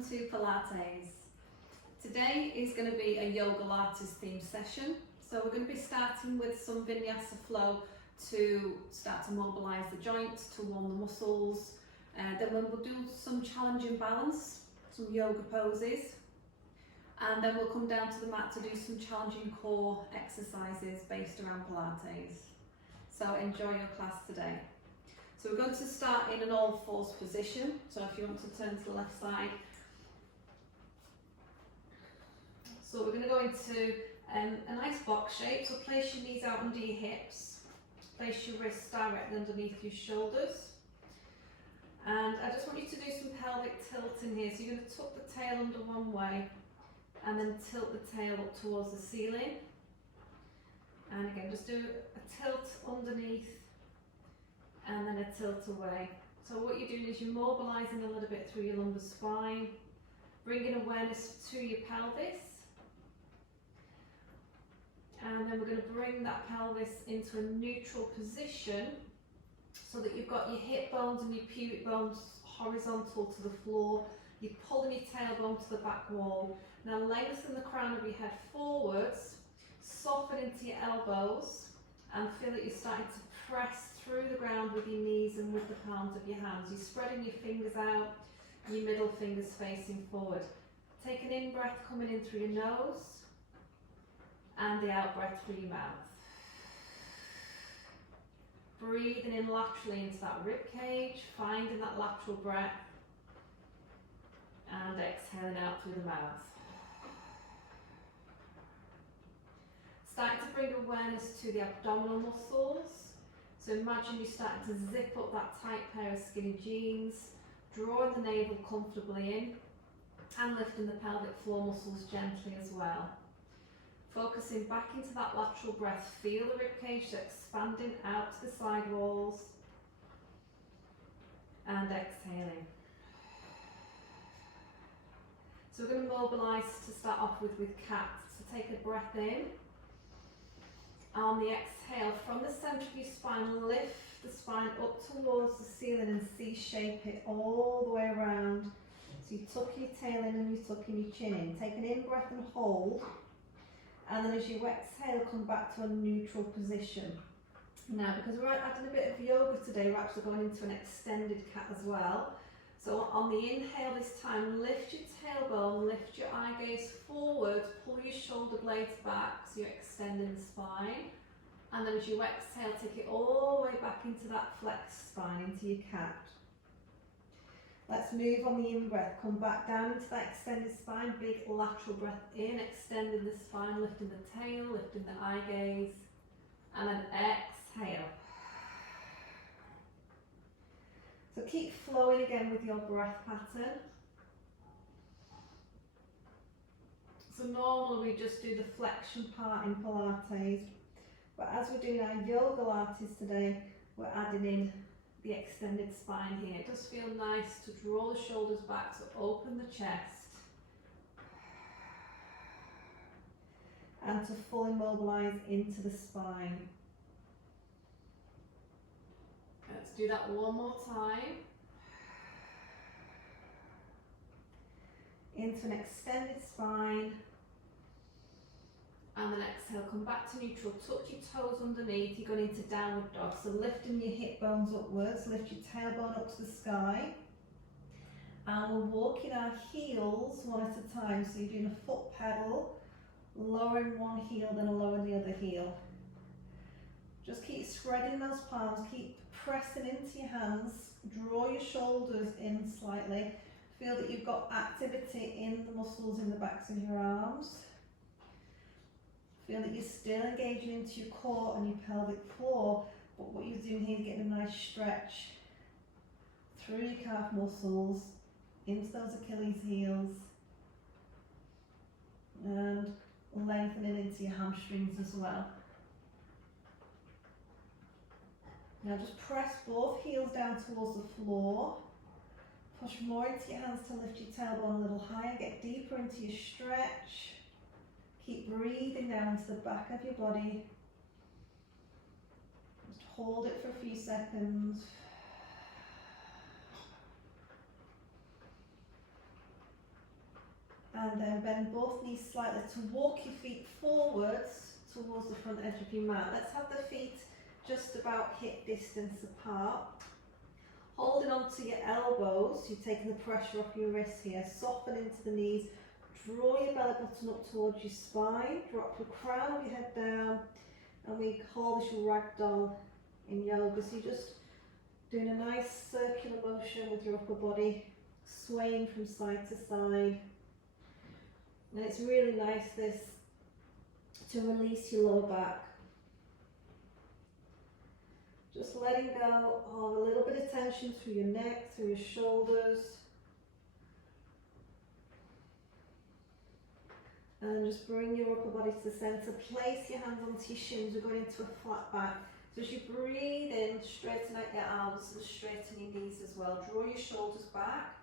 welcome to Pilates. Today is going to be a Yogalates themed session. So we're going to be starting with some vinyasa flow to start to mobilise the joints, to warm the muscles. Then we'll do some challenging balance, some yoga poses. And then we'll come down to the mat to do some challenging core exercises based around Pilates. So enjoy your class today. So we're going to start in an all fours position. So if you want to turn to the left side. So we're going to go into a nice box shape. So place your knees out under your hips. Place your wrists directly underneath your shoulders. And I just want you to do some pelvic tilting here. So you're going to tuck the tail under one way and then tilt the tail up towards the ceiling. And again, just do a tilt underneath and then a tilt away. So what you're doing is you're mobilising a little bit through your lumbar spine, bringing awareness to your pelvis. And then we're going to bring that pelvis into a neutral position so that you've got your hip bones and your pubic bones horizontal to the floor. You're pulling your tailbone to the back wall. Now lengthen the crown of your head forwards, soften into your elbows and feel that you're starting to press through the ground with your knees and with the palms of your hands. You're spreading your fingers out, your middle fingers facing forward. Take an in breath coming in through your nose and the out breath through your mouth. Breathing in laterally into that rib cage, finding that lateral breath and exhaling out through the mouth. Starting to bring awareness to the abdominal muscles. So imagine you're starting to zip up that tight pair of skinny jeans, drawing the navel comfortably in and lifting the pelvic floor muscles gently as well. Focusing back into that lateral breath, feel the ribcage expanding out to the side walls and exhaling. So we're going to mobilise to start off with cat. So take a breath in. On the exhale, from the centre of your spine, lift the spine up towards the ceiling and C-shape it all the way around. So you tuck your tail in and you're tucking your chin in. Take an in-breath and hold. And then as you exhale, come back to a neutral position. Now, because we're adding a bit of yoga today, we're actually going into an extended cat as well. So on the inhale this time, lift your tailbone, lift your eye gaze forward, pull your shoulder blades back so you're extending the spine. And then as you exhale, take it all the way back into that flexed spine, into your cat. Let's move on the in-breath, come back down into that extended spine, big lateral breath in, extending the spine, lifting the tail, lifting the eye gaze, and then exhale. So keep flowing again with your breath pattern. So normally we just do the flexion part in Pilates, but as we're doing our Yogalates today, we're adding in the extended spine here. It does feel nice to draw the shoulders back, so open the chest and to fully mobilise into the spine. Let's do that one more time. Into an extended spine. And then exhale, come back to neutral. Tuck your toes underneath. You're going into downward dog. So lifting your hip bones upwards. Lift your tailbone up to the sky. And we're walking our heels one at a time. So you're doing a foot pedal. Lowering one heel, then lowering the other heel. Just keep spreading those palms, keep pressing into your hands, draw your shoulders in slightly, feel that you've got activity in the muscles in the backs of your arms, feel that you're still engaging into your core and your pelvic floor, but what you're doing here is getting a nice stretch through your calf muscles, into those Achilles heels, and lengthening into your hamstrings as well. Now just press both heels down towards the floor. Push more into your hands to lift your tailbone a little higher. Get deeper into your stretch. Keep breathing down into the back of your body. Just hold it for a few seconds. And then bend both knees slightly to walk your feet forwards towards the front edge of your mat. Let's have the feet just about hip distance apart. Holding on to your elbows, you're taking the pressure off your wrists here. Soften into the knees. Draw your belly button up towards your spine. Drop the crown of your head down. And we call this your ragdoll in yoga. So you're just doing a nice circular motion with your upper body, swaying from side to side. And it's really nice this to release your lower back. Just letting go of a little bit of tension through your neck, through your shoulders. And just bring your upper body to the centre. Place your hands onto your shins. We're going into a flat back. So as you breathe in, straighten out your arms and straighten your knees as well. Draw your shoulders back.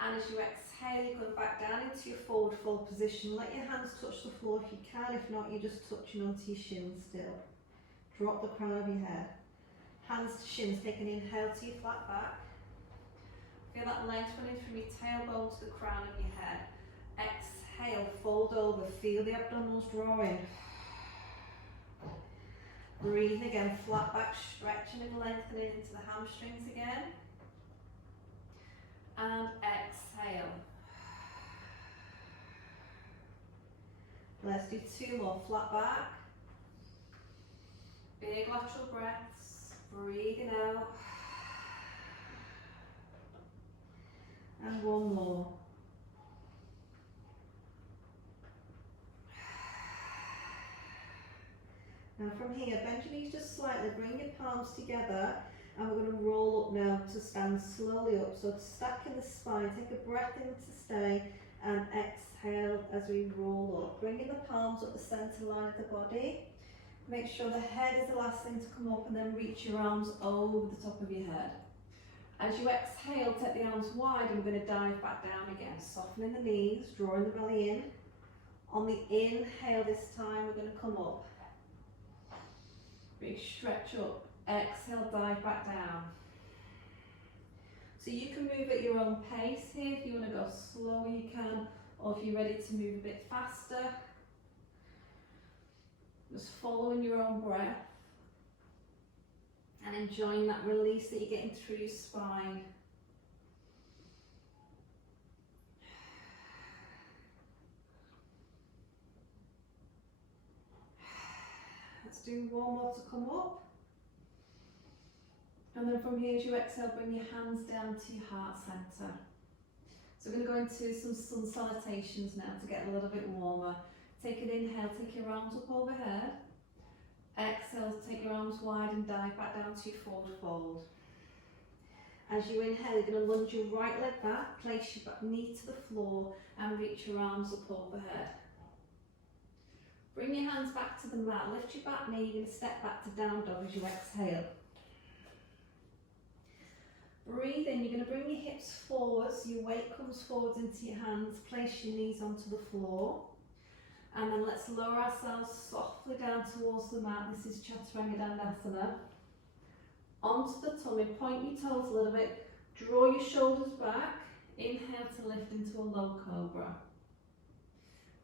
And as you exhale, you're going back down into your forward fold position. Let your hands touch the floor if you can. If not, you're just touching onto your shins still. Drop the crown of your head. Hands to shins. Take an inhale to your flat back. Feel that length running from your tailbone to the crown of your head. Exhale, fold over. Feel the abdominals drawing. Breathe again, flat back, stretching and lengthening into the hamstrings again. And exhale. Let's do 2 more. Flat back. Big lateral breaths. Breathing out. And 1 more. Now from here, bend your knees just slightly, bring your palms together, and we're going to roll up now to stand slowly up. So stacking the spine, take a breath in to stay, and exhale as we roll up. Bringing the palms up the centre line of the body. Make sure the head is the last thing to come up, and then reach your arms over the top of your head. As you exhale, take the arms wide, and we're going to dive back down again. Softening the knees, drawing the belly in. On the inhale this time, we're going to come up. Big stretch up, exhale, dive back down. So you can move at your own pace here. If you want to go slower, you can, or if you're ready to move a bit faster. Just following your own breath and enjoying that release that you're getting through your spine. Let's do 1 more to come up. And then from here, as you exhale, bring your hands down to your heart centre. So we're going to go into some sun salutations now to get a little bit warmer. Take an inhale, take your arms up overhead. Exhale, take your arms wide and dive back down to your forward fold. As you inhale, you're going to lunge your right leg back, place your knee to the floor and reach your arms up overhead. Bring your hands back to the mat, lift your back knee, you're going to step back to down dog as you exhale. Breathe in, you're going to bring your hips forward so your weight comes forwards into your hands, place your knees onto the floor. And then let's lower ourselves softly down towards the mat. This is Chaturanga Dandasana. Onto the tummy, point your toes a little bit, draw your shoulders back, inhale to lift into a low cobra.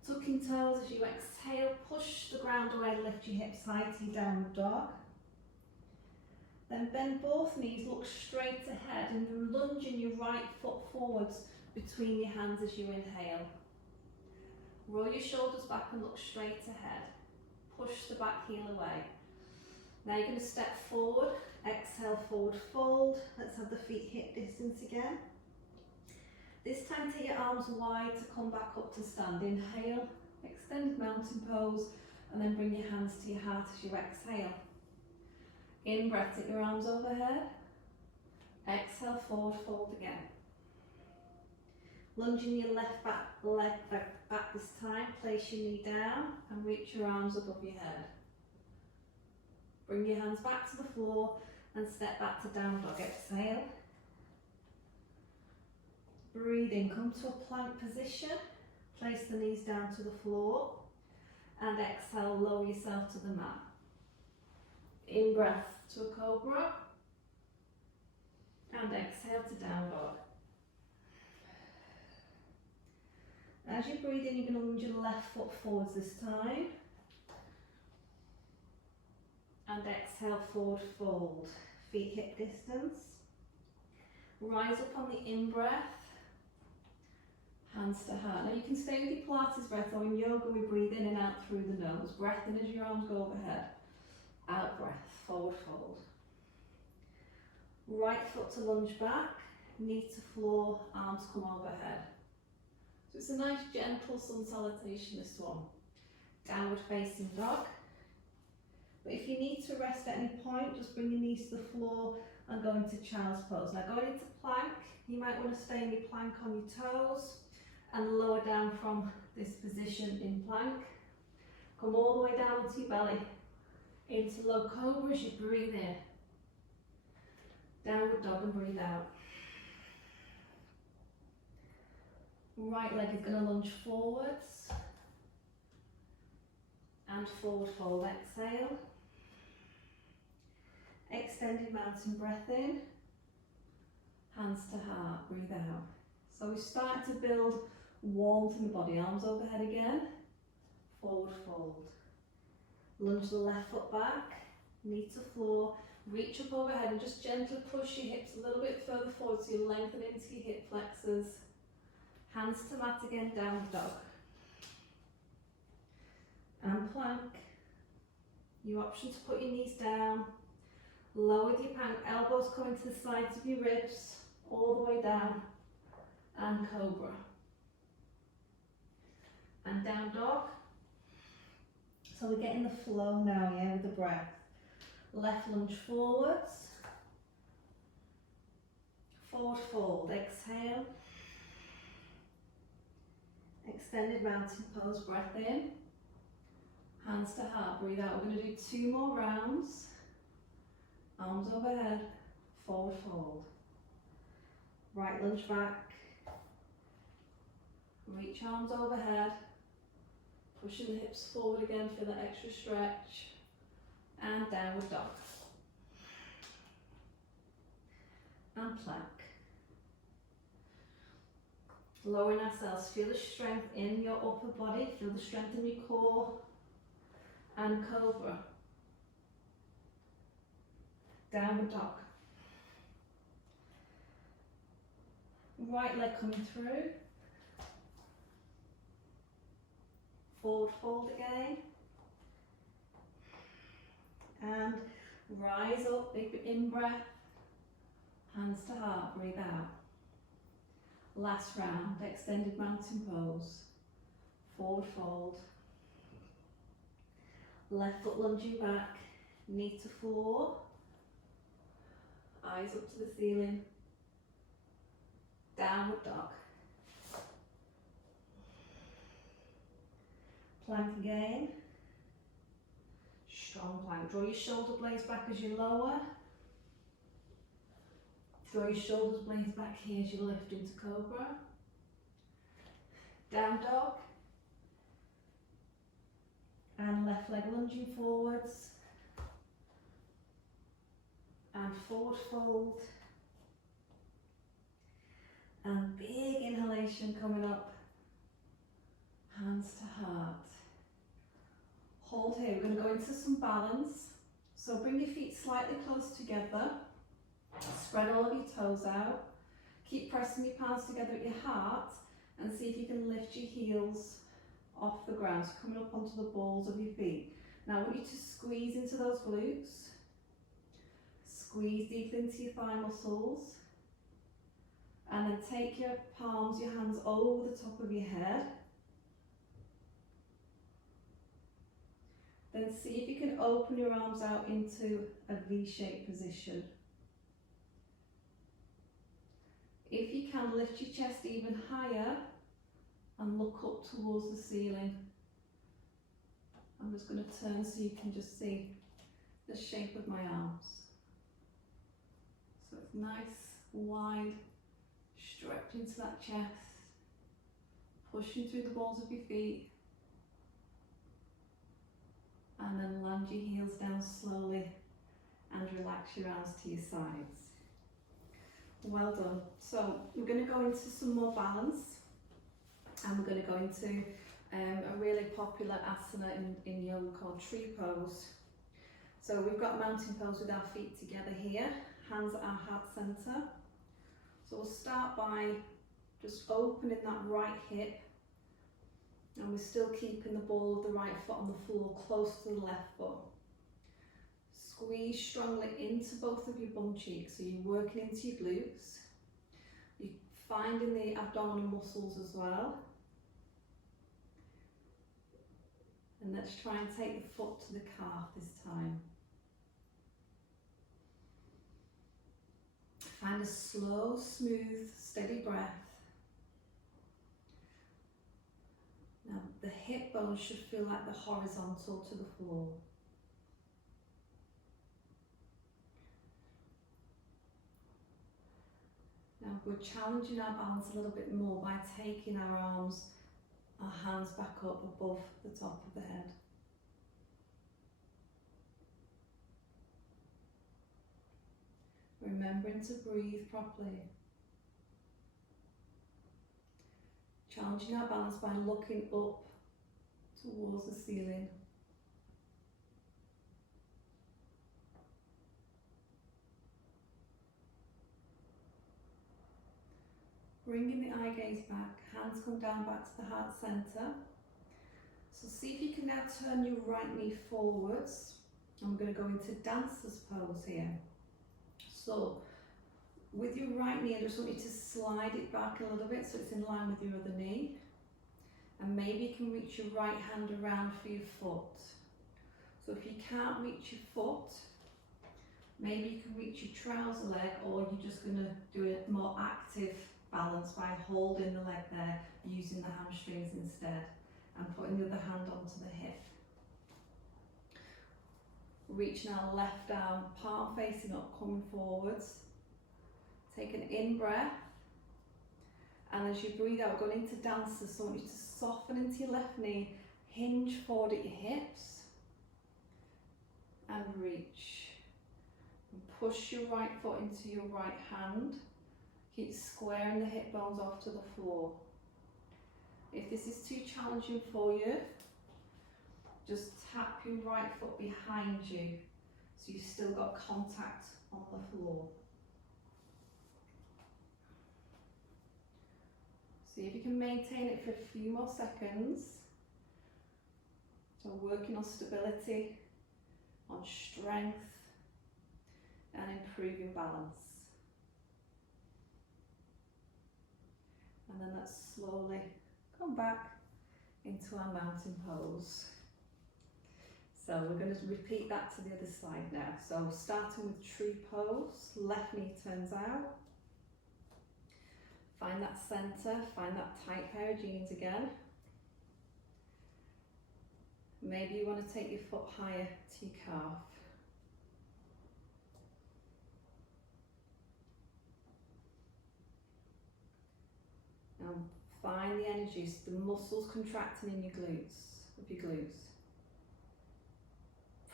Tucking toes as you exhale, push the ground away, lift your hips high to your downward dog. Then bend both knees, look straight ahead and lunging your right foot forwards between your hands as you inhale. Roll your shoulders back and look straight ahead. Push the back heel away. Now you're going to step forward, exhale, forward fold. Let's have the feet hip distance again. This time take your arms wide to come back up to stand. Inhale, extended mountain pose, and then bring your hands to your heart as you exhale. In breath, take your arms overhead. Exhale, forward fold again. Lunging your left leg back this time, place your knee down and reach your arms above your head. Bring your hands back to the floor and step back to down dog. Exhale. Breathe in, come to a plank position. Place the knees down to the floor and exhale, lower yourself to the mat. In breath to a cobra and exhale to down dog. As you breathe in, you're going to lunge your left foot forwards this time. And exhale, forward fold. Feet hip distance. Rise up on the in-breath. Hands to heart. Now you can stay with your Pilates breath, or in yoga we breathe in and out through the nose. Breath in as your arms go overhead. Out breath, forward fold. Right foot to lunge back, knee to floor, arms come overhead. So it's a nice gentle sun salutation, this one. Downward facing dog. But if you need to rest at any point, just bring your knees to the floor and go into child's pose. Now going into plank, you might want to stay in your plank on your toes and lower down from this position in plank. Come all the way down onto your belly, into low cobra as you breathe in. Downward dog and breathe out. Right leg is going to lunge forwards and forward fold. Exhale. Extended mountain breath in. Hands to heart, breathe out. So we start to build warmth in the body. Arms overhead again. Forward fold. Lunge the left foot back, knee to floor. Reach up overhead and just gently push your hips a little bit further forward so you lengthen into your hip flexors. Hands to mat again, downward dog. And plank. Your option to put your knees down. Lower your plank, elbows coming to the sides of your ribs, all the way down. And cobra. And down dog. So we're getting the flow now, yeah, with the breath. Left lunge forwards. Forward fold, exhale. Extended mountain pose, breath in. Hands to heart, breathe out. We're going to do 2 more rounds. Arms overhead, forward fold. Right lunge back. Reach arms overhead. Pushing the hips forward again for that extra stretch. And downward dog. And plank. Lowering ourselves, feel the strength in your upper body, feel the strength in your core. And cobra. Downward dog. Right leg coming through. Forward fold again. And rise up, big in breath. Hands to heart, breathe out. Last round, extended mountain pose. Forward fold. Left foot lunging back, knee to floor. Eyes up to the ceiling. Downward dog. Plank again. Strong plank. Draw your shoulder blades back as you lower. Draw your shoulders blades back here as you lift into cobra. Down dog. And left leg lunging forwards. And forward fold. And big inhalation coming up. Hands to heart. Hold here. We're going to go into some balance. So bring your feet slightly close together. Spread all of your toes out. Keep pressing your palms together at your heart and see if you can lift your heels off the ground. So coming up onto the balls of your feet. Now I want you to squeeze into those glutes. Squeeze deep into your thigh muscles. And then take your palms, your hands over the top of your head. Then see if you can open your arms out into a V-shaped position. If you can, lift your chest even higher and look up towards the ceiling. I'm just going to turn so you can just see the shape of my arms. So it's nice, wide, stretch into that chest, pushing through the balls of your feet. And then land your heels down slowly and relax your arms to your sides. Well done. So we're going to go into some more balance. And we're going to go into a really popular asana in yoga called tree pose. So we've got mountain pose with our feet together here, hands at our heart center. So we'll start by just opening that right hip, and we're still keeping the ball of the right foot on the floor close to the left foot. Squeeze strongly into both of your bum cheeks, so you're working into your glutes. You're finding the abdominal muscles as well. And let's try and take the foot to the calf this time. Find a slow, smooth, steady breath. Now the hip bones should feel like they're horizontal to the floor. Now we're challenging our balance a little bit more by taking our arms, our hands back up above the top of the head. Remembering to breathe properly. Challenging our balance by looking up towards the ceiling. Bringing the eye gaze back, hands come down back to the heart center. So see if you can now turn your right knee forwards. And we're going to go into dancer's pose here. So with your right knee, I just want you to slide it back a little bit so it's in line with your other knee. And maybe you can reach your right hand around for your foot. So if you can't reach your foot, maybe you can reach your trouser leg, or you're just going to do a more active balance by holding the leg there, using the hamstrings instead, and putting the other hand onto the hip. Reaching our left arm, palm facing up, coming forwards. Take an in breath, and as you breathe out, going into dancer, so I want you to soften into your left knee, hinge forward at your hips, and reach. And push your right foot into your right hand. Keep squaring the hip bones off to the floor. If this is too challenging for you, just tap your right foot behind you so you've still got contact on the floor. See if you can maintain it for a few more seconds. So working on stability, on strength, and improving balance. And then let's slowly come back into our mountain pose. So we're going to repeat that to the other side now. So starting with tree pose, left knee turns out. Find that center, find that tight pair of jeans again. Maybe you want to take your foot higher to your calf. Now find the energies, the muscles contracting in your glutes.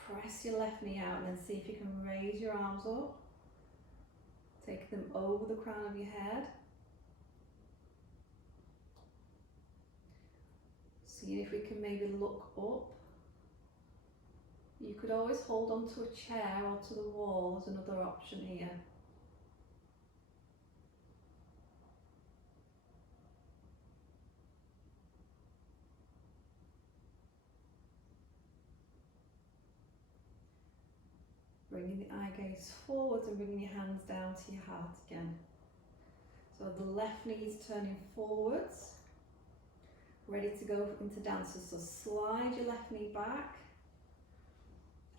Press your left knee out and then see if you can raise your arms up. Take them over the crown of your head. See if we can maybe look up. You could always hold onto a chair or to the wall as another option here. Bringing the eye gaze forwards and bringing your hands down to your heart again. So the left knee is turning forwards, ready to go into dancer. So slide your left knee back.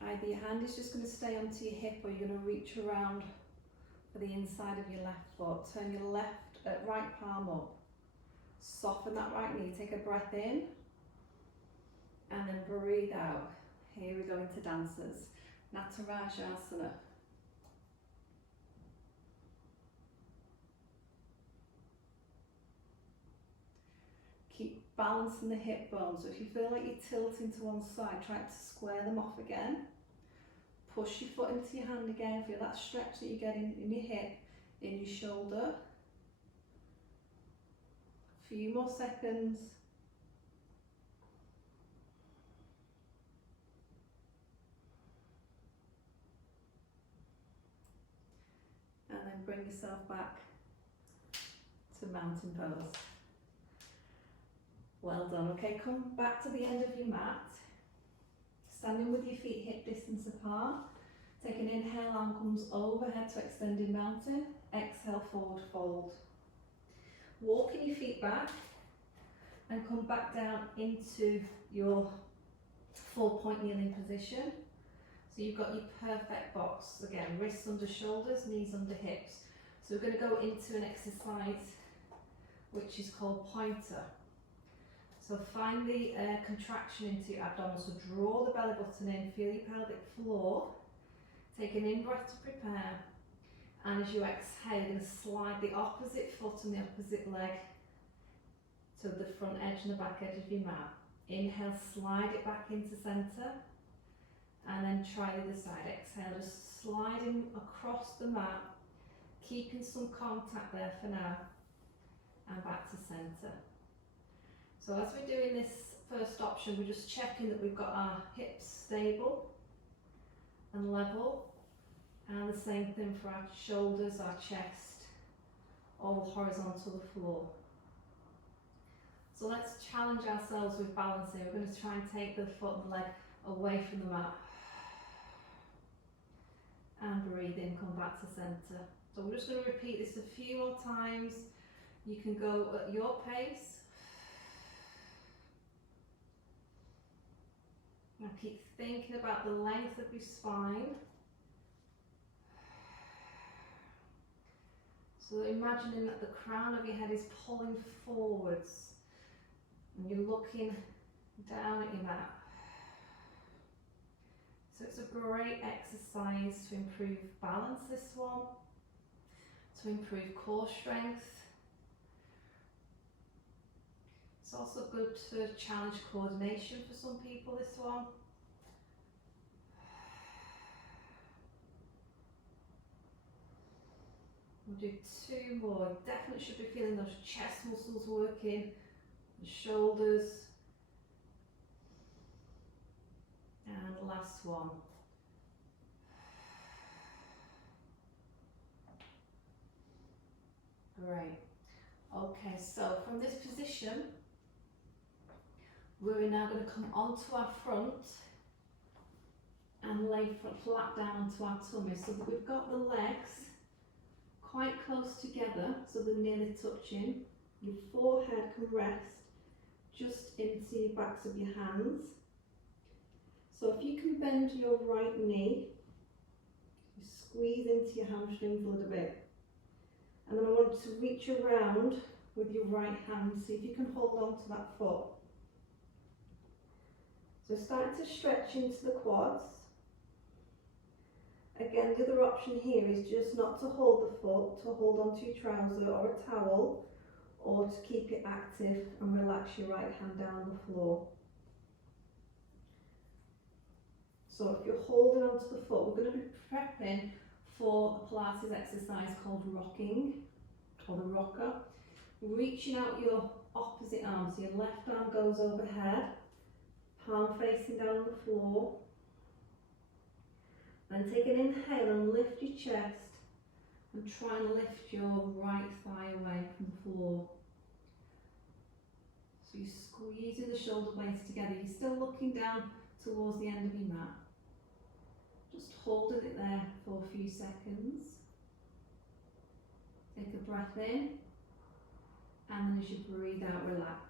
Either your hand is just going to stay onto your hip, or you're going to reach around for the inside of your left foot. Turn your right palm up. Soften that right knee. Take a breath in and then breathe out. Here we go into dancers. Natarajasana. Keep balancing the hip bones. So if you feel like you're tilting to one side, try to square them off again. Push your foot into your hand again. Feel that stretch that you're getting in your hip, in your shoulder. Few more seconds. And then bring yourself back to mountain pose. Well done. Okay, come back to the end of your mat. Standing with your feet hip distance apart. Take an inhale, arm comes overhead to extended mountain. Exhale, forward fold. Walking your feet back and come back down into your 4-point kneeling position. So you've got your perfect box. Again, wrists under shoulders, knees under hips. So we're going to go into an exercise which is called pointer. So find the contraction into your abdomen. So draw the belly button in, feel your pelvic floor. Take an in-breath to prepare. And as you exhale, you're going to slide the opposite foot and the opposite leg to the front edge and the back edge of your mat. Inhale, slide it back into centre. And then try the other side. Exhale, just sliding across the mat, keeping some contact there for now. And back to centre. So as we're doing this first option, we're just checking that we've got our hips stable and level. And the same thing for our shoulders, our chest, all horizontal to the floor. So let's challenge ourselves with balance here. We're going to try and take the foot and leg away from the mat. And breathe in, come back to centre. So we're just going to repeat this a few more times. You can go at your pace. Now keep thinking about the length of your spine. So imagining that the crown of your head is pulling forwards and you're looking down at your mat. So it's a great exercise to improve balance, this one, to improve core strength. It's also good to challenge coordination for some people, this one. We'll do 2 more. You definitely should be feeling those chest muscles working, the shoulders. And the last one. Great. Okay, so from this position, we're now going to come onto our front and lay flat down onto our tummy so that we've got the legs quite close together, so they're nearly touching. Your forehead can rest just into your backs of your hands. So if you can bend your right knee, you squeeze into your hamstrings a little bit. And then I want you to reach around with your right hand, see if you can hold on to that foot. So start to stretch into the quads. Again, the other option here is just not to hold the foot, to hold onto your trouser or a towel, or to keep it active and relax your right hand down on the floor. So if you're holding onto the foot, we're going to be prepping for a Pilates exercise called rocking, or the rocker. Reaching out your opposite arm, so your left arm goes overhead, palm facing down on the floor. Then take an inhale and lift your chest and try and lift your right thigh away from the floor. So you're squeezing the shoulder blades together. You're still looking down towards the end of your mat. Just holding it there for a few seconds. Take a breath in, and then as you breathe out, relax.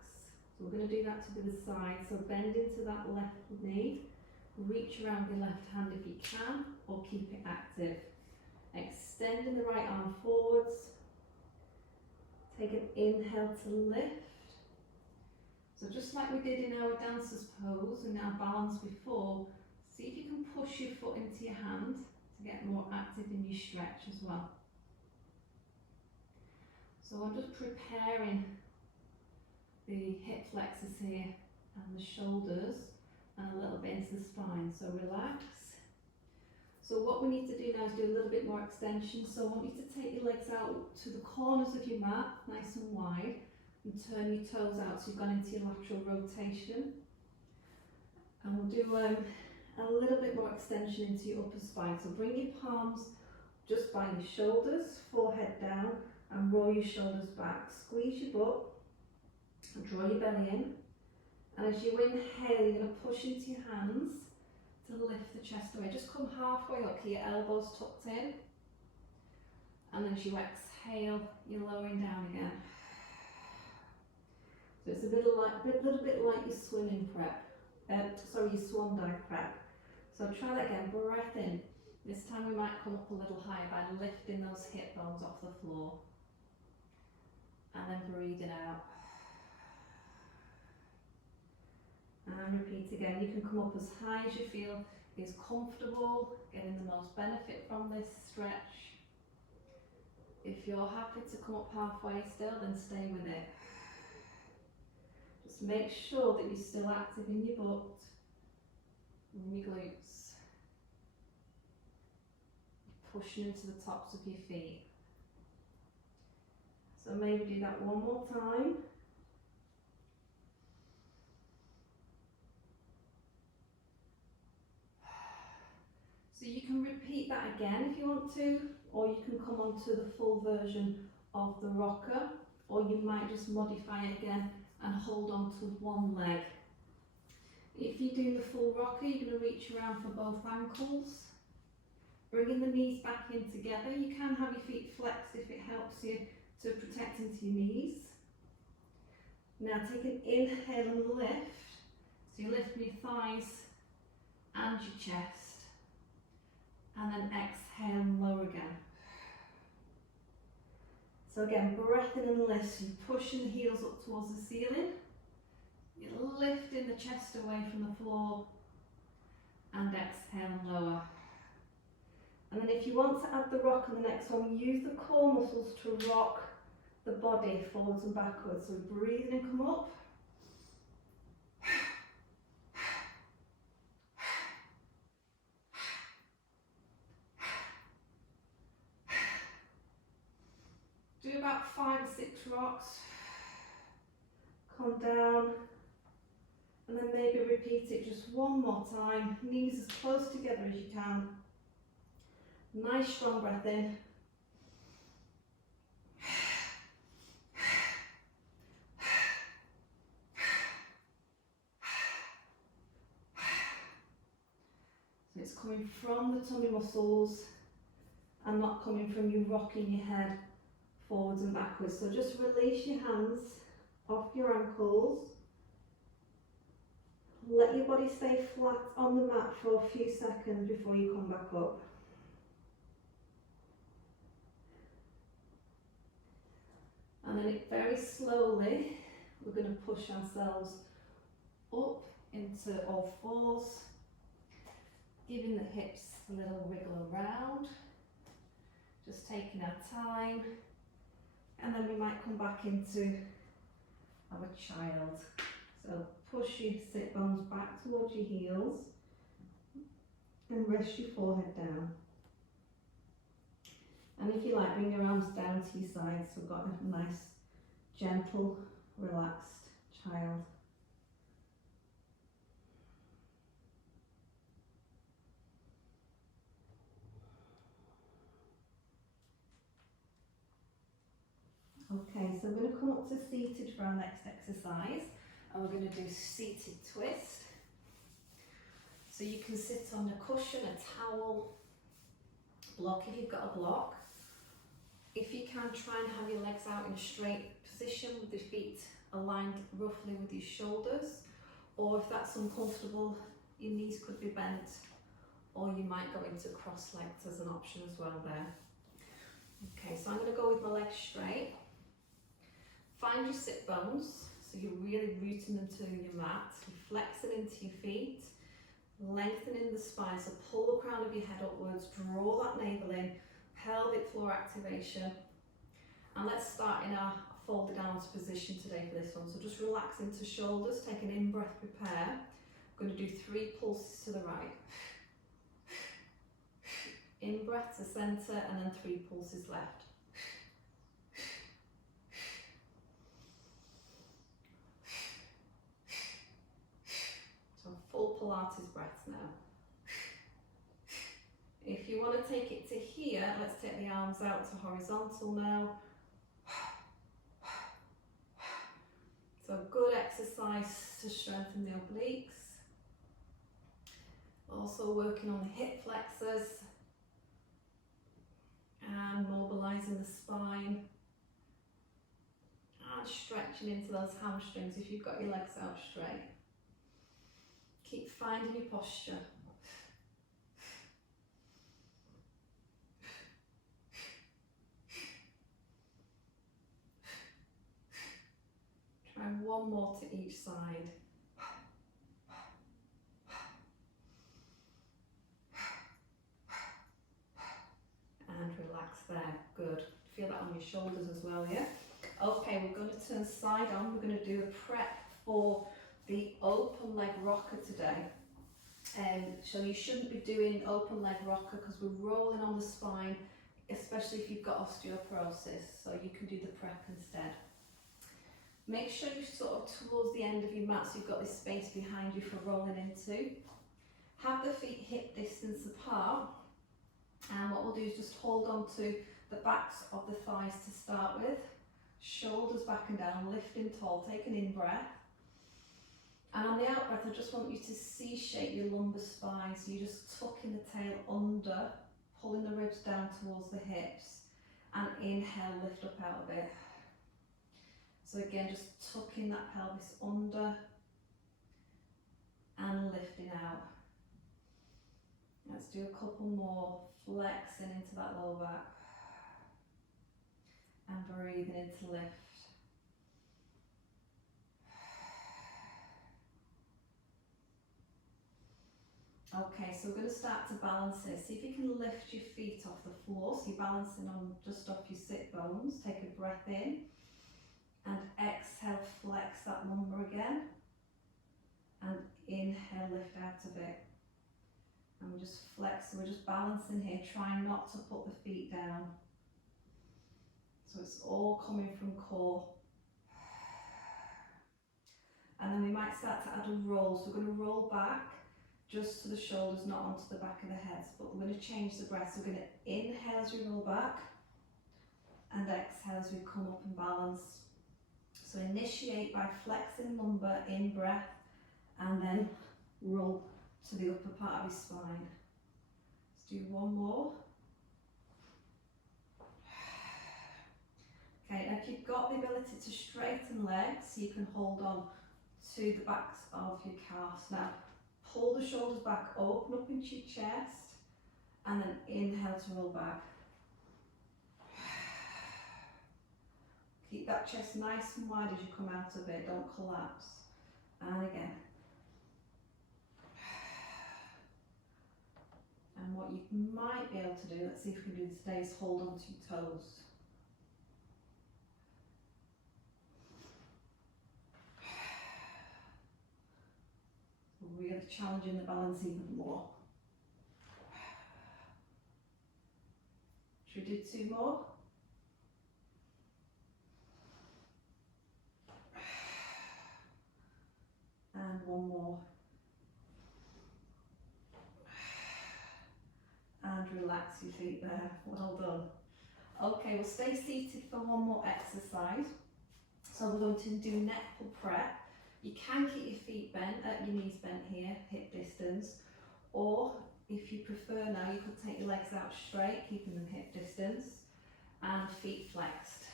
So we're going to do that to the other side. So bend into that left knee. Reach around your left hand if you can, or keep it active. Extending the right arm forwards. Take an inhale to lift. So just like we did in our dancer's pose and our balance before, see if you can push your foot into your hand to get more active in your stretch as well. So I'm just preparing the hip flexors here and the shoulders, and a little bit into the spine, so relax. So what we need to do now is do a little bit more extension. So I want you to take your legs out to the corners of your mat, nice and wide, and turn your toes out so you've gone into your lateral rotation. And we'll do a little bit more extension into your upper spine. So bring your palms just by your shoulders, forehead down, and roll your shoulders back. Squeeze your butt and draw your belly in. And as you inhale, you're going to push into your hands to lift the chest away. Just come halfway up, keep your elbows tucked in. And then as you exhale, you're lowering down again. So it's a little bit like your swimming prep. Your swan dive prep. So try that again, breath in. This time we might come up a little higher by lifting those hip bones off the floor. And then breathing out. And repeat again. You can come up as high as you feel is comfortable, getting the most benefit from this stretch. If you're happy to come up halfway still, then stay with it. Just make sure that you're still active in your butt and your glutes. You're pushing into the tops of your feet. So maybe do that one more time. So you can repeat that again if you want to, or you can come on to the full version of the rocker, or you might just modify it again and hold on to one leg. If you do the full rocker, you're going to reach around for both ankles, bringing the knees back in together. You can have your feet flexed if it helps you to protect into your knees. Now take an inhale and lift. So you're lifting your thighs and your chest. And then exhale and lower again. So again, breath in and lift. So you're pushing the heels up towards the ceiling. You're lifting the chest away from the floor. And exhale and lower. And then if you want to add the rock on the next one, use the core muscles to rock the body forwards and backwards. So breathe in and come up. Do about 5 or 6 rocks. Come down. And then maybe repeat it just one more time. Knees as close together as you can. Nice strong breath in. So it's coming from the tummy muscles and not coming from you rocking your head forwards and backwards. So just release your hands off your ankles. Let your body stay flat on the mat for a few seconds before you come back up. And then very slowly, we're going to push ourselves up into all fours, giving the hips a little wriggle around, just taking our time. And then we might come back into our child. So push your sit bones back towards your heels and rest your forehead down. And if you like, bring your arms down to your sides. So we've got a nice, gentle, relaxed child. Okay, so I'm going to come up to seated for our next exercise, and we're going to do seated twist. So you can sit on a cushion, a towel, block if you've got a block. If you can, try and have your legs out in a straight position with the feet aligned roughly with your shoulders, or if that's uncomfortable, your knees could be bent, or you might go into cross-legged as an option as well there. Okay, so I'm going to go with my legs straight. Find your sit bones, so you're really rooting them to your mat. You're flexing into your feet, lengthening the spine, so pull the crown of your head upwards, draw that navel in, pelvic floor activation. And let's start in our folded arms position today for this one. So just relax into shoulders, take an in-breath, prepare. I'm going to do 3 pulses to the right. In-breath to centre, and then 3 pulses left. Pilates breaths now. If you want to take it to here, let's take the arms out to horizontal now. So good exercise to strengthen the obliques. Also working on the hip flexors and mobilising the spine and stretching into those hamstrings if you've got your legs out straight. Keep finding your posture. Try one more to each side. And relax there. Good. Feel that on your shoulders as well, yeah? Okay, we're going to turn side on. We're going to do a prep for the open leg rocker today. So you shouldn't be doing open leg rocker because we're rolling on the spine, especially if you've got osteoporosis. So you can do the prep instead. Make sure you're sort of towards the end of your mat so you've got this space behind you for rolling into. Have the feet hip distance apart. And what we'll do is just hold on to the backs of the thighs to start with. Shoulders back and down, lifting tall, take an in-breath. And on the out-breath, I just want you to C-shape your lumbar spine. So you're just tucking the tail under, pulling the ribs down towards the hips. And inhale, lift up out of it. So again, just tucking that pelvis under and lifting out. Let's do a couple more, flexing into that lower back and breathing into lift. Okay, so we're going to start to balance this. See if you can lift your feet off the floor, so you're balancing on just off your sit bones. Take a breath in and exhale, flex that lumbar again and inhale, lift out of it. And we're just flexing, we're just balancing here, trying not to put the feet down. So it's all coming from core. And then we might start to add a roll. So we're going to roll back just to the shoulders, not onto the back of the heads. But we're going to change the breath. So we're going to inhale as we roll back and exhale as we come up and balance. So initiate by flexing lumbar in breath and then roll to the upper part of your spine. Let's do one more. Okay, now if you've got the ability to straighten legs, you can hold on to the backs of your calves. Now, pull the shoulders back, open up into your chest, and then inhale to roll back. Keep that chest nice and wide as you come out of it, don't collapse. And again. And what you might be able to do, let's see if we can do this today, is hold on to your toes. Really challenging the balance even more. Should we do two more? And one more. And relax your feet there. Well done. Okay, we'll stay seated for one more exercise. So we're going to do neck pull prep. You can keep your feet bent, your knees bent here, hip distance, or if you prefer now, you could take your legs out straight, keeping them hip distance, and feet flexed.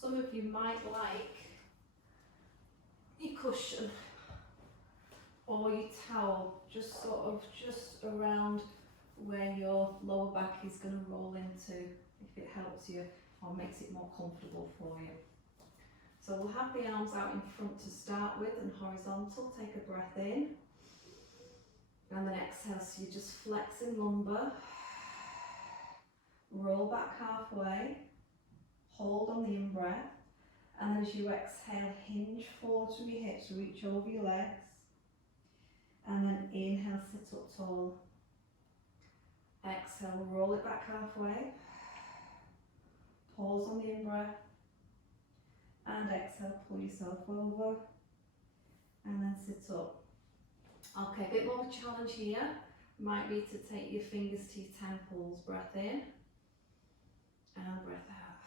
Some of you might like your cushion or your towel, just sort of just around where your lower back is going to roll into, if it helps you or makes it more comfortable for you. So we'll have the arms out in front to start with and horizontal. Take a breath in and then exhale. So you're just flexing lumbar, roll back halfway, hold on the in-breath, and then as you exhale, hinge forwards from your hips, reach over your legs, and then inhale, sit up tall. Exhale, roll it back halfway, pause on the in-breath, and exhale, pull yourself over, and then sit up. Okay, a bit more of a challenge here might be to take your fingers to your temples, breath in and breath out.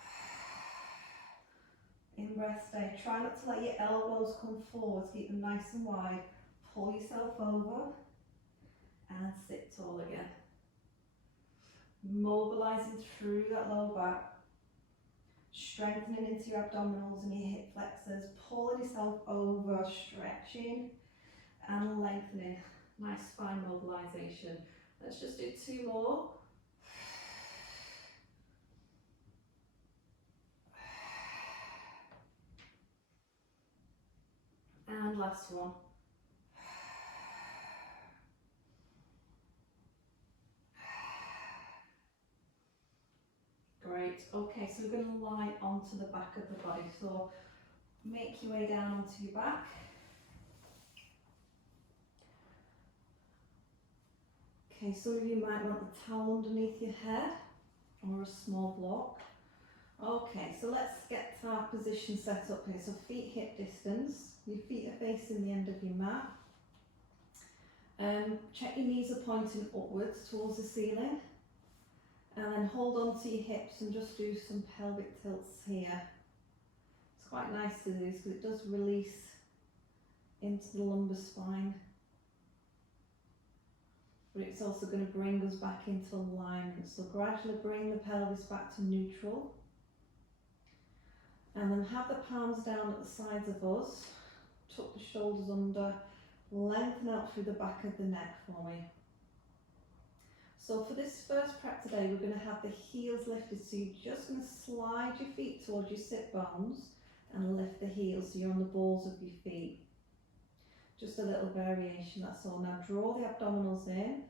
In breath, stay. Try not to let your elbows come forward, keep them nice and wide. Pull yourself over and sit tall again. Mobilising through that low back, strengthening into your abdominals and your hip flexors, pulling yourself over, stretching and lengthening. Nice spine mobilisation. Let's just do 2 more. And last one. Great. Okay, so we're going to lie onto the back of the body. So make your way down onto your back. Okay, some of you might want the towel underneath your head or a small block. Okay, so let's get our position set up here. So feet hip distance, your feet are facing the end of your mat. Check your knees are pointing upwards towards the ceiling. And then hold on to your hips and just do some pelvic tilts here. It's quite nice to do this because it does release into the lumbar spine. But it's also going to bring us back into alignment. So gradually bring the pelvis back to neutral. And then have the palms down at the sides of us. Tuck the shoulders under. Lengthen out through the back of the neck for me. So for this first prep today, we're going to have the heels lifted. So you're just going to slide your feet towards your sit bones and lift the heels so you're on the balls of your feet. Just a little variation, that's all. Now draw the abdominals in.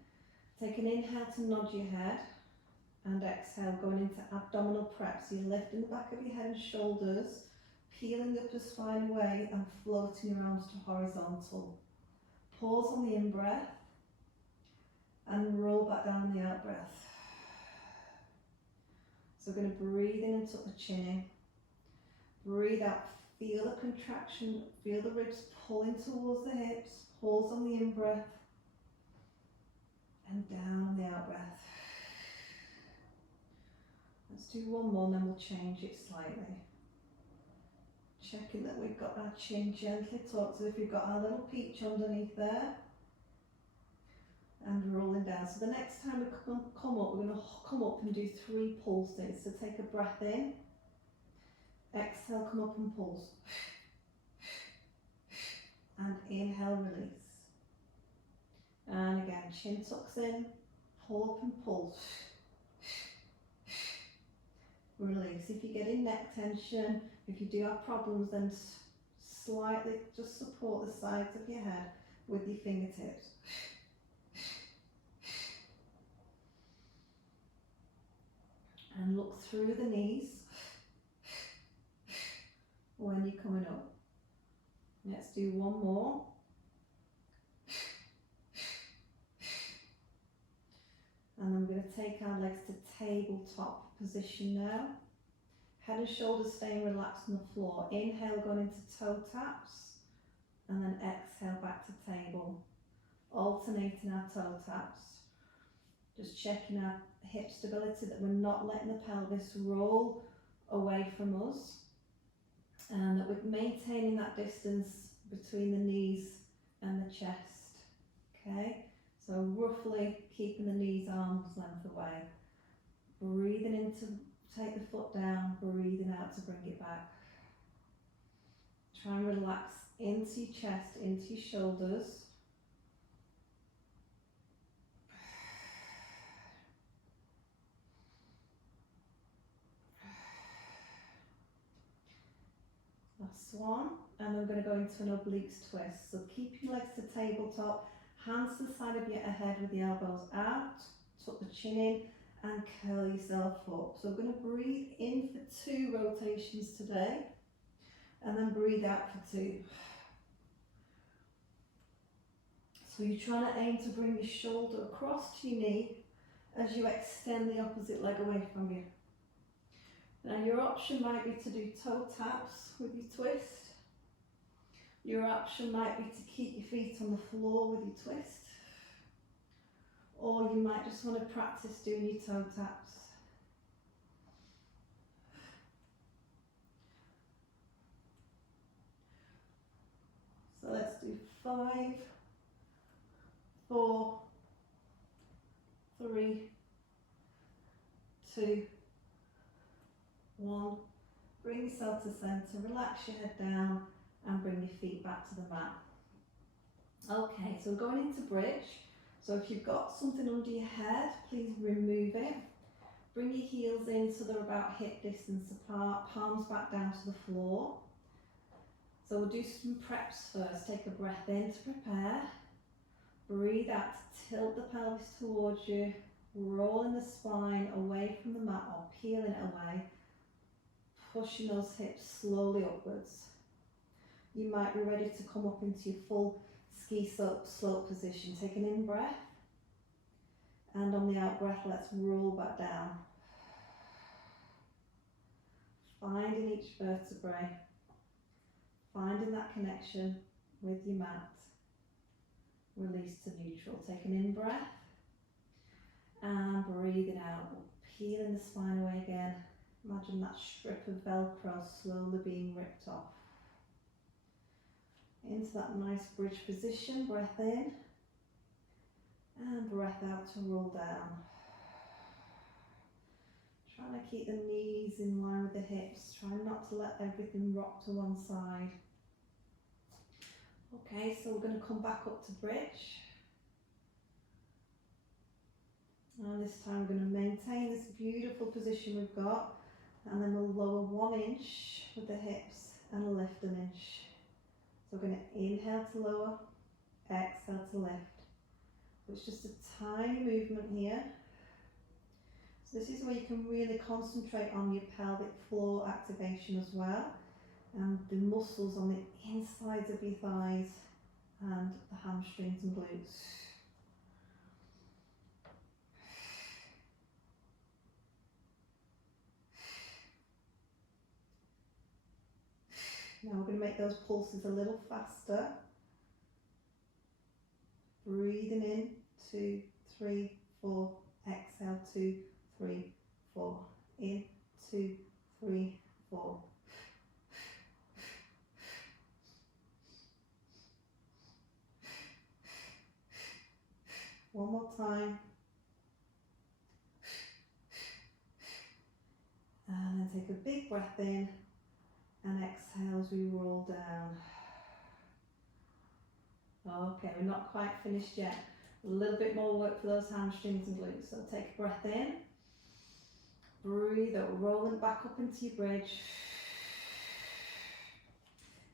Take an inhale to nod your head and exhale, going into abdominal prep. So you're lifting the back of your head and shoulders, peeling up the spine away and floating your arms to horizontal. Pause on the in-breath and roll back down the out-breath. So we're going to breathe in and tuck the chin in. Breathe out, feel the contraction, feel the ribs pulling towards the hips. Pause on the in-breath and down the out-breath. Let's do one more and then we'll change it slightly. Checking that we've got our chin gently tucked, so if you've got our little peach underneath there. And rolling down. So the next time we come up, we're going to come up and do 3 pulses. So take a breath in, exhale, come up and pulse. And inhale, release. And again, chin tucks in, pull up and pulse. Release. If you're getting neck tension, if you do have problems, then slightly just support the sides of your head with your fingertips. And look through the knees when you're coming up. Let's do one more. And then we're going to take our legs to tabletop position now. Head and shoulders staying relaxed on the floor. Inhale, going into toe taps. And then exhale back to table. Alternating our toe taps. Just checking our hip stability, that we're not letting the pelvis roll away from us. And that we're maintaining that distance between the knees and the chest. Okay? So roughly keeping the knees arm's length away. Breathing in to take the foot down, breathing out to bring it back. Try and relax into your chest, into your shoulders. Last one, and then we're going to go into an obliques twist. So keep your legs to tabletop, hands to the side of your head with the elbows out, tuck the chin in and curl yourself up. So we're going to breathe in for 2 rotations today and then breathe out for 2. So you're trying to aim to bring your shoulder across to your knee as you extend the opposite leg away from you. Now your option might be to do toe taps with your twist, Your option might be to keep your feet on the floor with your twist, or you might just want to practice doing your toe taps. So let's do 5, 4, 3, 2, 1. Bring yourself to centre, relax your head down and bring your feet back to the mat. Okay, so we're going into bridge. So if you've got something under your head, please remove it. Bring your heels in so they're about hip distance apart, palms back down to the floor. So we'll do some preps first. Take a breath in to prepare. Breathe out to tilt the pelvis towards you, rolling the spine away from the mat or peeling it away, pushing those hips slowly upwards. You might be ready to come up into your full ski slope position. Take an in breath, and on the out breath, let's roll back down. Finding each vertebrae, finding that connection with your mat. Release to neutral. Take an in breath, and breathing out, peeling the spine away again. Imagine that strip of Velcro slowly being ripped off. Into that nice bridge position, breath in, and breath out to roll down. Trying to keep the knees in line with the hips, trying not to let everything rock to one side. Okay, so we're going to come back up to bridge. And this time we're going to maintain this beautiful position we've got, and then we'll lower 1 inch with the hips and lift 1 inch. So we're going to inhale to lower, exhale to lift. So it's just a tiny movement here. So this is where you can really concentrate on your pelvic floor activation as well, and the muscles on the insides of your thighs and the hamstrings and glutes. Now we're going to make those pulses a little faster. Breathing in, 2, 3, 4, exhale, 2, 3, 4, in, 2, 3, 4. One more time. And then take a big breath in and exhale as we roll down. Okay, we're not quite finished yet. A little bit more work for those hamstrings and glutes. So take a breath in. Breathe out, rolling back up into your bridge.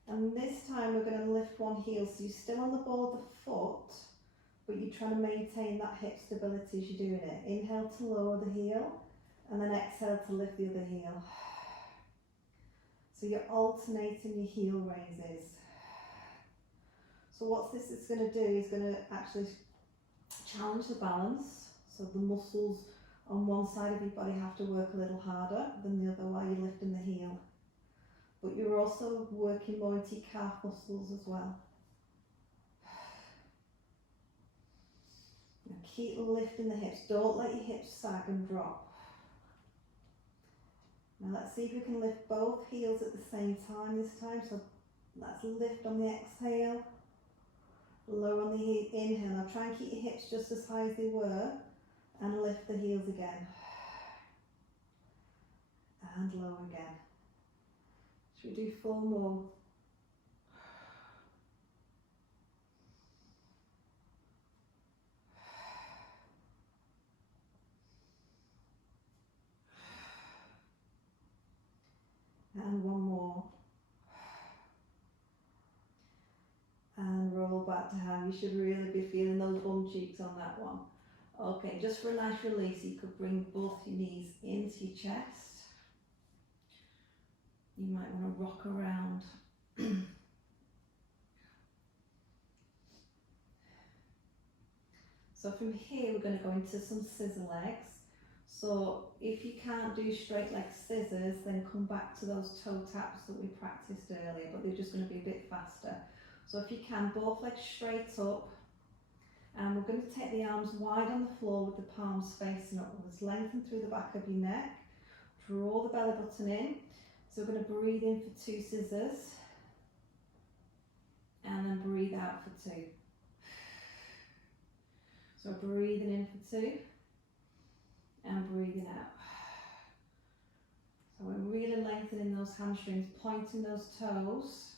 And this time we're going to lift one heel, so you're still on the ball of the foot, but you're trying to maintain that hip stability as you're doing it. Inhale to lower the heel, and then exhale to lift the other heel. So you're alternating your heel raises. So what this is going to do is going to actually challenge the balance. So the muscles on one side of your body have to work a little harder than the other while you're lifting the heel. But you're also working more into your calf muscles as well. Now keep lifting the hips. Don't let your hips sag and drop. Now let's see if we can lift both heels at the same time this time. So let's lift on the exhale, lower on the inhale. Now try and keep your hips just as high as they were, and lift the heels again. And lower again. Should we do 4 more? And 1 more. And roll back to hand. You should really be feeling those bum cheeks on that one. Okay, just for a nice release, you could bring both your knees into your chest. You might want to rock around. So from here we're going to go into some scissor legs. So if you can't do straight leg scissors, then come back to those toe taps that we practiced earlier, but they're just going to be a bit faster. So if you can, both legs straight up, and we're going to take the arms wide on the floor with the palms facing upwards. Lengthen through the back of your neck, draw the belly button in. So we're going to breathe in for 2 scissors, and then breathe out for 2. So breathing in for 2, and breathing out. So we're really lengthening those hamstrings, pointing those toes,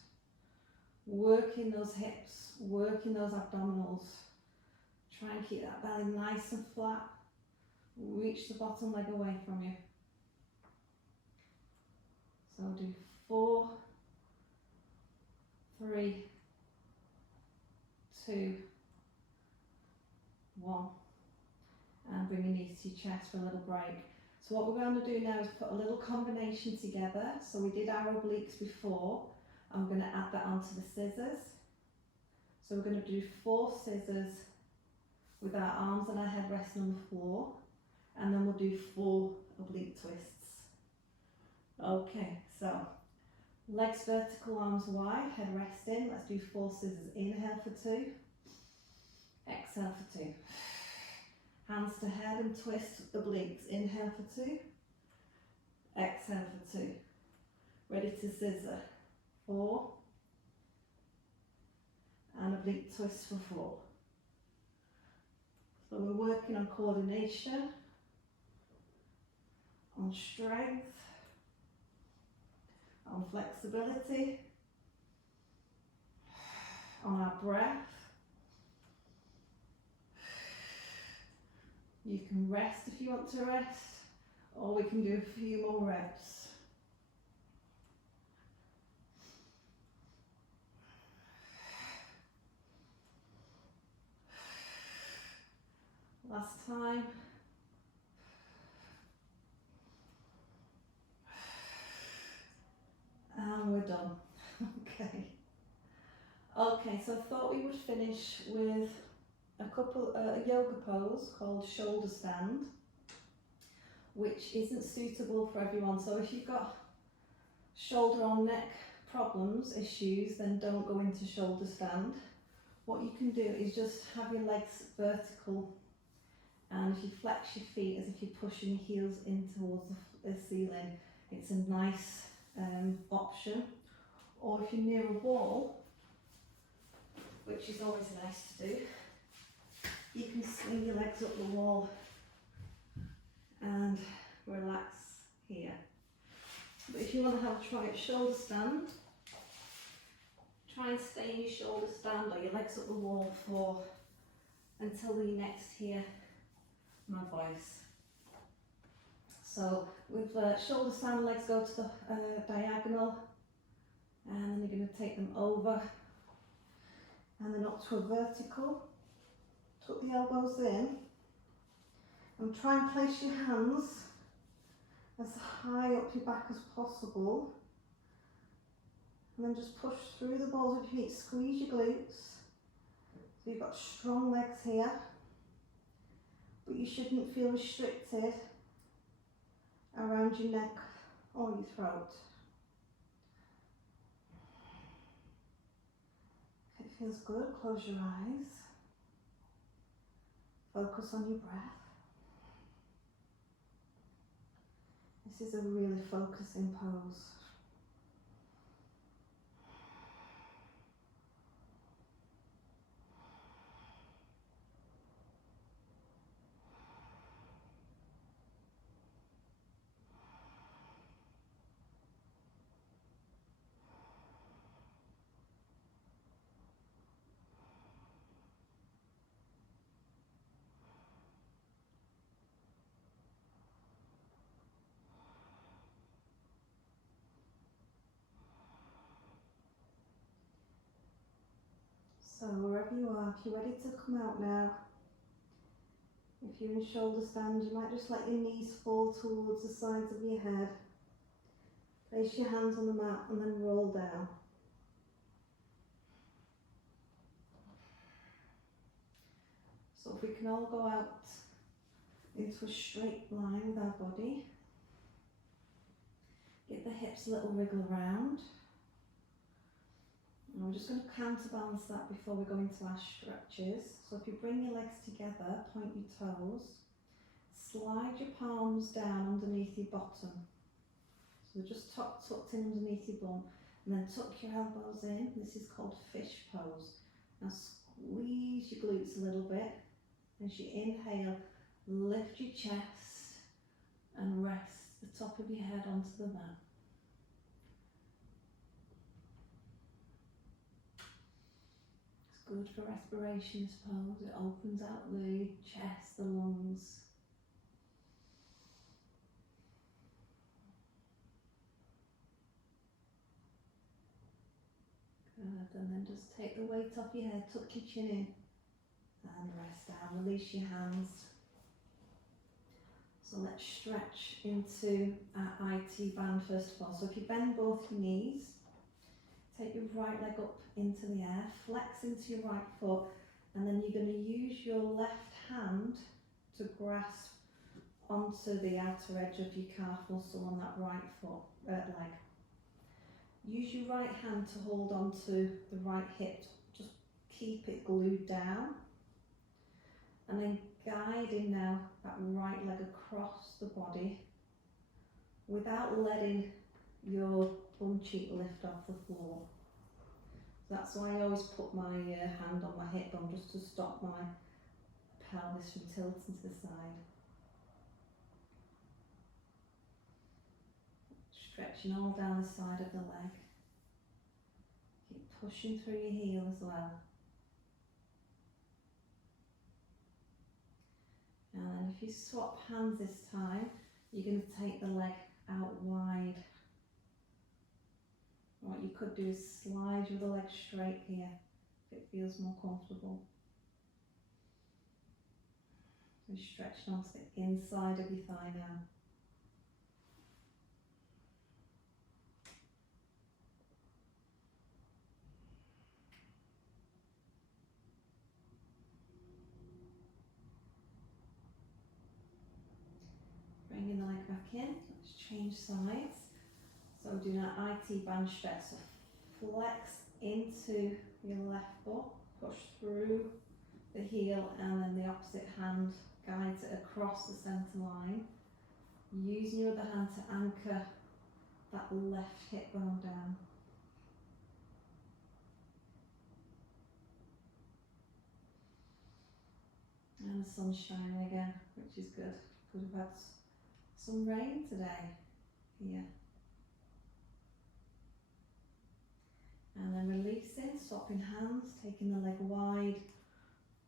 working those hips, working those abdominals. Try and keep that belly nice and flat. Reach the bottom leg away from you. So do 4, 3, 2, 1. And bring your knees to your chest for a little break. So what we're going to do now is put a little combination together. So we did our obliques before. I'm going to add that onto the scissors. So we're going to do 4 scissors with our arms and our head resting on the floor. And then we'll do 4 oblique twists. Okay, so legs vertical, arms wide, head resting. Let's do 4 scissors. Inhale for 2. Exhale for 2. Hands to head and twist obliques. Inhale for 2. Exhale for 2. Ready to scissor. 4. And oblique twist for 4. So we're working on coordination, on strength, on flexibility, on our breath. You can rest if you want to rest, or we can do a few more reps. Last time. And we're done. Okay, so I thought we would finish with a yoga pose called shoulder stand, which isn't suitable for everyone. So if you've got shoulder or neck problems, issues, then don't go into shoulder stand. What you can do is just have your legs vertical, and if you flex your feet as if you're pushing your heels in towards the ceiling, it's a nice option. Or if you're near a wall, which is always nice to do, you can swing your legs up the wall and relax here. But if you want to have a try at shoulder stand, try and stay in your shoulder stand or your legs up the wall for until you next hear my voice. So with shoulder stand, legs go to the diagonal, and then you're going to take them over and then up to a vertical. Tuck the elbows in and try and place your hands as high up your back as possible, and then just push through the balls of your feet. Squeeze your glutes so you've got strong legs here, but you shouldn't feel restricted around your neck or your throat. If it feels good, close your eyes. Focus on your breath. This is a really focusing pose. So wherever you are, if you're ready to come out now, if you're in shoulder stand, you might just let your knees fall towards the sides of your head. Place your hands on the mat and then roll down. So if we can all go out into a straight line with our body. Give the hips a little wriggle around. And we're just going to counterbalance that before we go into our stretches. So if you bring your legs together, point your toes, slide your palms down underneath your bottom. So just tucked in underneath your bum, and then tuck your elbows in. This is called fish pose. Now squeeze your glutes a little bit. As you inhale, lift your chest and rest the top of your head onto the mat. It's good for respiration, this pose. It opens out the chest, the lungs. Good, and then just take the weight off your head, tuck your chin in and rest down. Release your hands. So let's stretch into our IT band first of all. So if you bend both your knees, take your right leg up into the air, flex into your right foot, and then you're going to use your left hand to grasp onto the outer edge of your calf muscle on that right foot, leg. Use your right hand to hold onto the right hip, just keep it glued down. And then guiding now that right leg across the body without letting your bum cheek lift off the floor. That's why I always put my hand on my hip bone, just to stop my pelvis from tilting to the side. Stretching all down the side of the leg. Keep pushing through your heel as well. And then if you swap hands this time, you're going to take the leg out wide. What you could do is slide your leg straight here, if it feels more comfortable. We're stretching onto the inside of your thigh now. Bringing the leg back in, let's change sides. So we're doing our IT band stretch. So flex into your left foot, push through the heel, and then the opposite hand guides it across the centre line. Using your other hand to anchor that left hip bone down. And the sun's shining again, which is good. Could have had some rain today here. And then releasing, swapping hands, taking the leg wide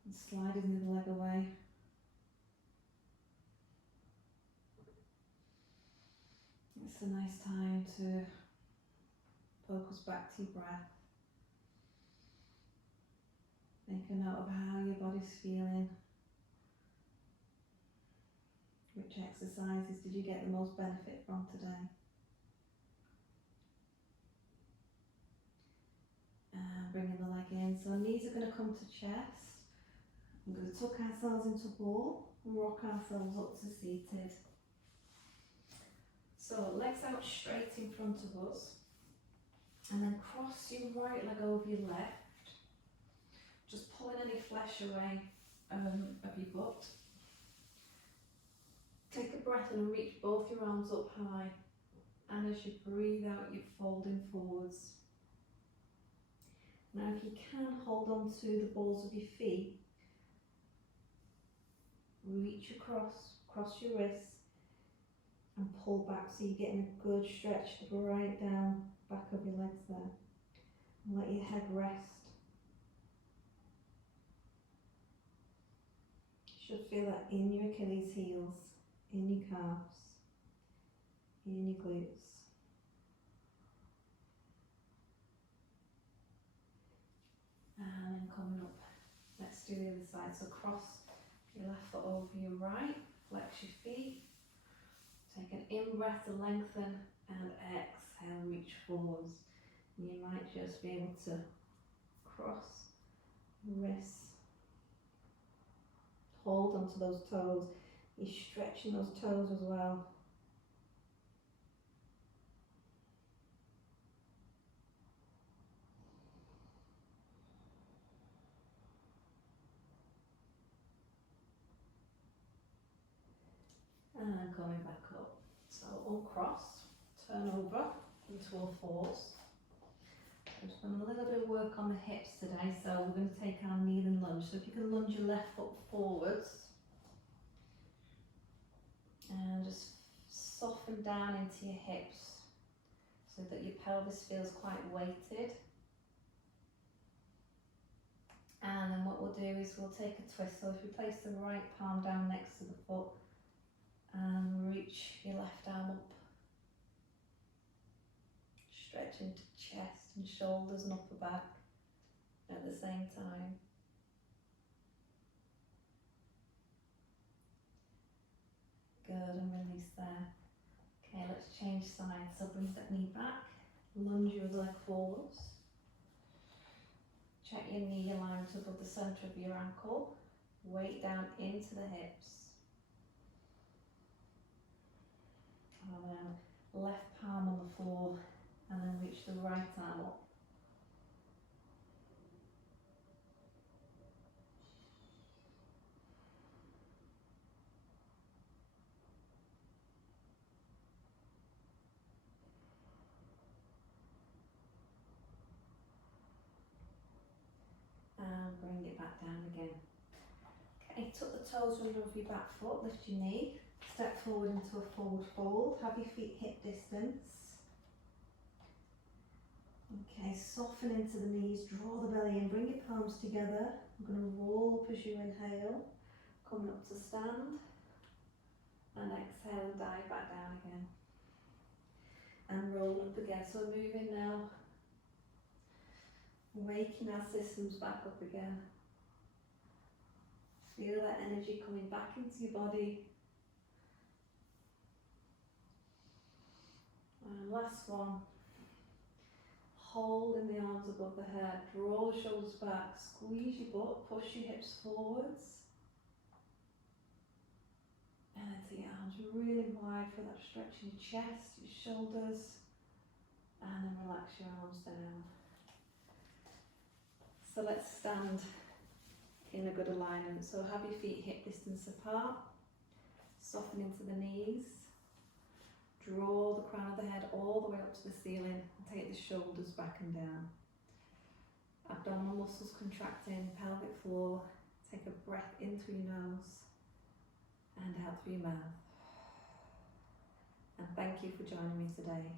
and sliding the leg away. It's a nice time to focus back to your breath. Make a note of how your body's feeling. Which exercises did you get the most benefit from today? And bringing the leg in. So knees are going to come to chest. I'm going to tuck ourselves into ball and rock ourselves up to seated. So legs out straight in front of us. And then cross your right leg over your left. Just pulling any flesh away of your butt. Take a breath and reach both your arms up high. And as you breathe out, you're folding forwards. Now if you can, hold on to the balls of your feet. Reach across your wrists and pull back so you're getting a good stretch right down back of your legs there. And let your head rest. You should feel that in your Achilles heels, in your calves, in your glutes. And then coming up, let's do the other side. So cross your left foot over your right, flex your feet, take an in-breath to lengthen, and exhale, reach forwards. And you might just be able to cross wrists, hold onto those toes, You're stretching those toes as well. And coming back up. So uncross, turn over into all fours. I'm just doing a little bit of work on the hips today, so we're going to take our kneeling lunge. So if you can lunge your left foot forwards and just soften down into your hips so that your pelvis feels quite weighted. And then what we'll do is we'll take a twist. So if you place the right palm down next to the foot and reach your left arm up, stretch into chest and shoulders and upper back at the same time. Good, and release there. Okay, let's change sides. So bring that knee back, lunge your leg forwards. Check your knee aligned above the centre of your ankle. Weight down into the hips. And then left palm on the floor, and then reach the right arm up. And bring it back down again. Okay, tuck the toes under your back foot, lift your knee, step forward into a forward fold, have your feet hip distance. Okay, soften into the knees, draw the belly in, bring your palms together. I'm going to roll up as you inhale, coming up to stand, and exhale and dive back down again. And roll up again, so moving now, waking our systems back up again. Feel that energy coming back into your body. And last one. Holding the arms above the head, draw the shoulders back, squeeze your butt, push your hips forwards. And then take your arms really wide for that stretch in your chest, your shoulders. And then relax your arms down. So let's stand in a good alignment. So have your feet hip distance apart, soften into the knees. Draw the crown of the head all the way up to the ceiling and take the shoulders back and down. Abdominal muscles contracting, pelvic floor. Take a breath in through your nose and out through your mouth. And thank you for joining me today.